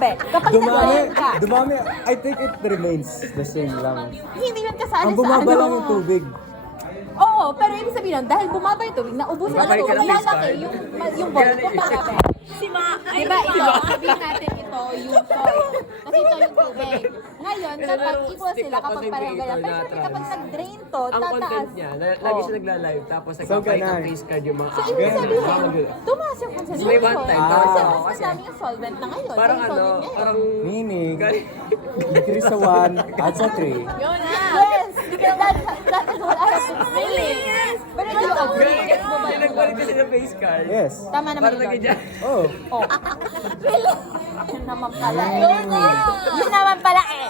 Kapag nag-drain ka, Dumami. I think it remains the same lang. hindi yan kasali Ang sa bumaba lang ano. yung tubig. Oo, pero ibig sabihin nun, dahil bumaba yung tubig, naubusan Babalik ang ka tubig, ng face lalaki card. yung ball. Kumbaga, diba ito, sabihin natin ito yung soil. Kasi ito yung tubig. Ngayon, kapag equal sila, kapag pareho ganyan. Pero syempre, kapag nag-drain to, Ang tataas. content niya, lagi siya nagla-live, tapos nagpapay ng ganun. face card yung mga So, ibig sabihin, tumaas yung concentration. May one time, Kasi oo, mas kasi- madami yung solvent na ngayon. Parang Yung ano, solvent ngayon. parang... Meaning, increase sa 1, add sa 3. Yes! That is what I have to explain. Pero do you agree? Gets mo ba May yung nagpalit kasi ng face card. Yes. Tama naman Para yun. lagi dyan. Oh. Oh. Yun naman pala eh. Yun naman pala eh.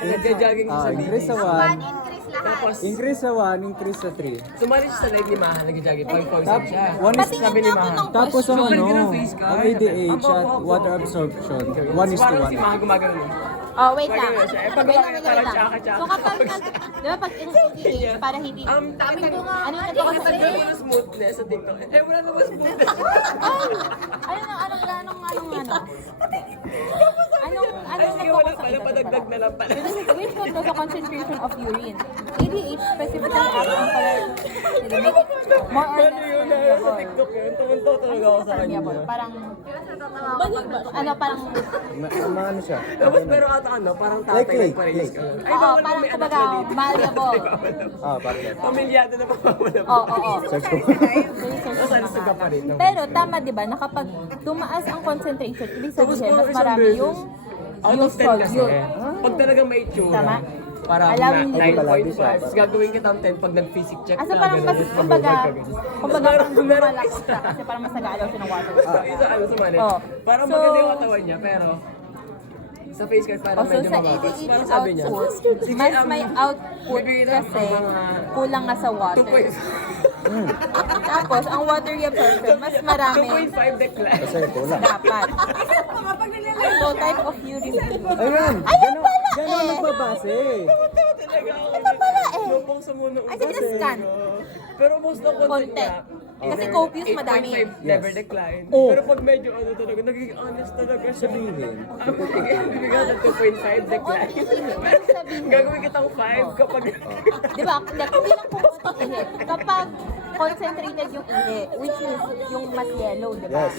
Nagja-jogging siya sa Increase sa bilis. 1. Tapos, Increase sa 1, increase sa 3. sumali siya sa live ni Maha, nagja-jogging. 5.7 siya. One is Patingin sabi ni nga ako Maha. ng Tapos ang Balik ano, ka ng face card. ang ADH at water absorption, 1 is to Parang si 1. Maha gumagano. Oh, wait lang. Pag siya, eh, pag Wait lang, wala wait ka, lang. tsaka-tsaka. So kapag, di ba pag in para hindi, Ang dami ko nga. ano yung Nakita ko nagkakasali? yung smoothness sa TikTok. Eh, wala naman smoothness. Ay, sige, wala pala. Padagdag na lang pala. Which would know the concentration of urine. ADH specifically acting para more or Ano yun na sa less TikTok yun? Tumunto talaga ako sa kanya. permeable. Parang, parang, Ano siya? Tapos pero ata ano, parang tatay Like, ng parehas ka. Ay, oo, bawal parang may anak kumbaga, na dito. malleable. Parang yan. Pamilyado na pamamala mo. Oo. Search ko. Saan sa pa rin? Pero tama 'di ba na kapag tumaas ang concentration, ibig Tapos sabihin kung mas isang marami beses, yung out of 10 kasi, pag talagang may itsura, Tama. parang Alam na niyo. 9.5, tapos gagawin kitang 10 pag nag-physic check Asa na, parang mas, ganun, kumbaga, mag-work ka, ganun. parang Meron lumalakas siya kasi parang mas nag-aalaw siya ng water. Isa ano, sumali. Oh. Parang So- maganda yung katawan niya, pero sa face card parang So medyo sa mababa. ADH Parang sabi niya, output, sige, mas may output bibigyan ng kasi mga kulang nga sa water. 2.5 Tapos ang water reabsorption mas marami 2.5 decline. Kasi kulang. dapat. So type of urine. Ayun! Ayun pala Gano'n eh! nagbabase. Talaga ako. Ito pala eh. Lupong sa muna. Ay, sige, scan. Pero most ng content Konti. niya, Kasi either copious madami. 8.5 never decline. Oh. Pero pag medyo ano talaga, naging honest talaga siya. Sabihin. Ang bibigyan ng 2.5 decline. Pero gagawin kitang 5 kapag... Di ba? Kung bilang pumunta ihi, kapag concentrated yung ihi, which is yung mas yellow, di ba? Yes.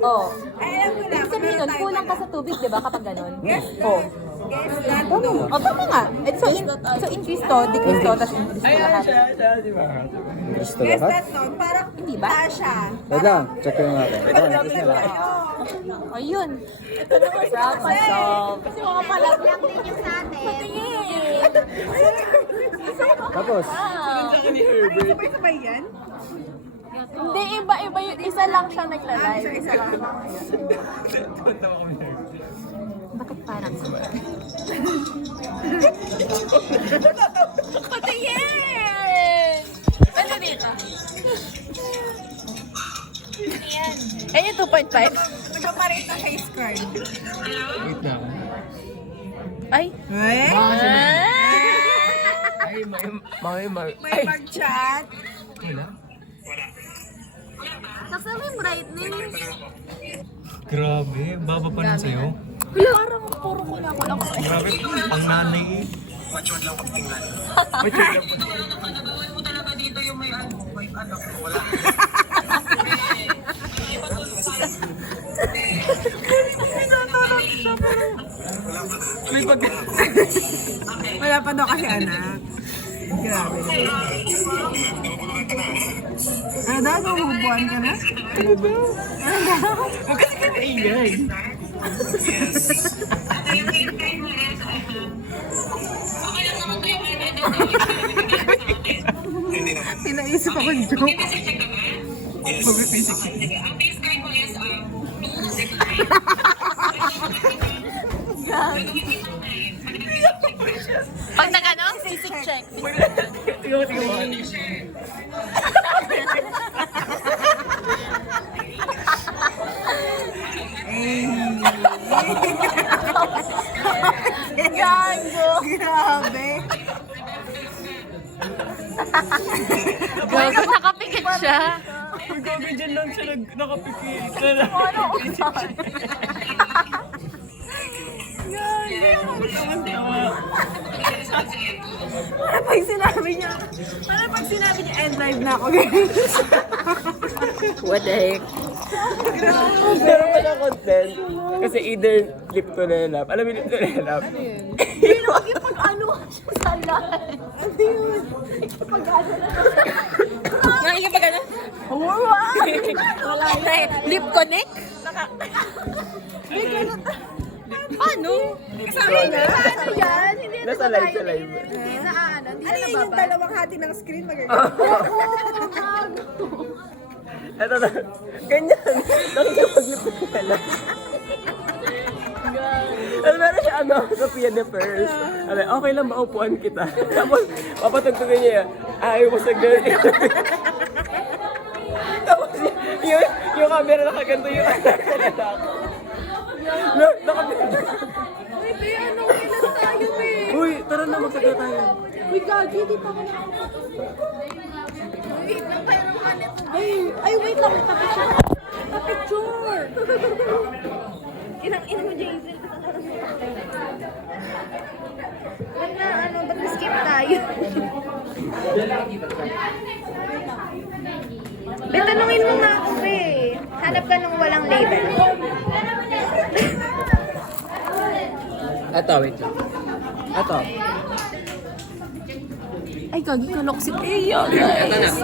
Oh. Ibig sabihin nun, kulang ka sa tubig, di ba, kapag ganun? Oh. Oh, tama nga. So, increase to, decrease to, tapos increase to Ayan lahat. siya, di ba? Gusto lahat? Hindi ba? Wait lang, check ko yung natin. Oh, yun. Problem solved. Kasi mga palag lang din yung sa atin. Tapos, Sa ni Herbert. Hindi, iba-iba yung isa lang siya naglalay. Isa lang. Tawa ko ni Herbert. Bakit parang? Patingin! Ano dito? Yan yung 2.5. Nagpapalit ng face card. Wait lang. Ay! Ay, may May mag-chat. Wala? Tapos may brightness. Grabe, baba pa nun sa'yo. Wala, parang puro ko lang ako. Grabe, pang nanay eh. Mature lang po. May pag... Wala pa daw kasi anak. Grabe. Ano daw, bumubuan ka na? Huwag kasi ka naingay. Pinaisip ako yung joke. Pag nag-ano, basic check. Tingnan mo. Gago! Grabe. Gago, nakapikit siya. Gabi dyan lang siya nakapikit. Ano? pag sinabi niya, end live na ako, guys. What the heck? Pero pa na content. Kasi either lip to lelap. Alam mo yung lip to lelap? Ano yun? Pag-ano siya sa lahat. Ano yun? Pag-ano na Nakikipag ano? Wala na eh. Lip connect? Paano? Kasama na. Paano yan? Hindi na Nasa live sa live. Hindi na ano. Hindi Ano na yun yung nababa. dalawang hati ng screen? Magagawa. Ito na. Ganyan. Nakikipag-lip to lelap. Ano meron siya ano, Sophia de Pearls. Sabi, okay lang maupuan kita. Tapos, papatugtugin niya yan. I was a girl. Tapos, yung camera nakaganto yung anak sa lalaki. No, Wait, ano? Kailan tayo, eh? Uy, tara na, magsaga tayo. Uy, gagi, di pa ako Wait, mayroon ka nito. Ay, wait lang. Pa-picture. Pa-picture. Inang mo, Jason. Ba't na, ano, ba't na-skip tayo? Bet, tanungin mo nga ako, eh. Hanap ka nung walang label. Ito, wait lang. Ito. Ay, gagi, kalok si Pia, guys.